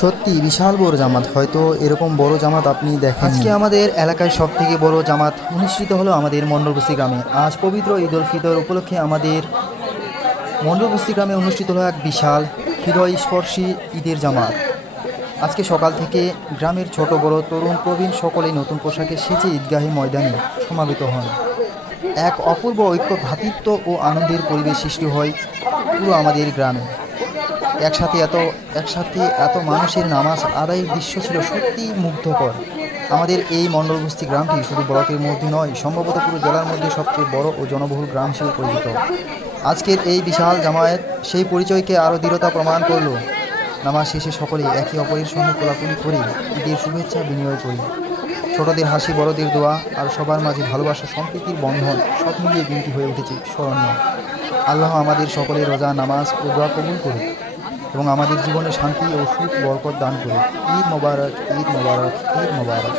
সত্যি বিশাল বড় জামাত, হয়তো এরকম বড় জামাত আপনি দেখেন। আজকে আমাদের এলাকায় সব থেকে বড় জামাত অনুষ্ঠিত হলো আমাদের মণ্ডলবস্তি গ্রামে। আজ পবিত্র ঈদ উল ফিতর উপলক্ষে আমাদের মণ্ডলবস্তি গ্রামে অনুষ্ঠিত হলো এক বিশাল হৃদয়স্পর্শী ঈদের জামাত। আজকে সকাল থেকে গ্রামের ছোট বড় তরুণ প্রবীণ সকলেই নতুন পোশাকে সেজে ঈদগাহে ময়দানে সমাবেত হন। এক অপূর্ব ঐক্য, ভ্রাতৃত্ব ও আনন্দের পরিবেশ সৃষ্টি হয় পুরো আমাদের গ্রামে। একসাথে এত মানুষের নামাজ আদায়ের দৃশ্য ছিল সত্যি মুগ্ধকর। আমাদের এই মণ্ডলবস্তি গ্রামটি শুধু ব্লকের মধ্যে নয়, সম্ভবত পুরো জেলার মধ্যে সবচেয়ে বড় ও জনবহুল গ্রাম হিসেবে পরিচিত। আজকের এই বিশাল জামায়াত সেই পরিচয়কে আরও দৃঢ়তা প্রমাণ করল। নামাজ শেষে সকলেই একে অপরের সঙ্গে কোলাকুলি করে ঈদের শুভেচ্ছা বিনিময় করি। ছোটদের হাসি, বড়দের দোয়া আর সবার মাঝে ভালোবাসা, সম্প্রীতির বন্ধন, সব মিলিয়ে দিনটি হয়ে উঠেছে স্মরণীয়। আল্লাহ আমাদের সকলের রোজা, নামাজ ও দোয়া কবুল করুন এবং আমাদের জীবনে শান্তি ও সুখ বরকত দান করুন। ঈদ মোবারক, ঈদ মোবারক, ঈদ মোবারক।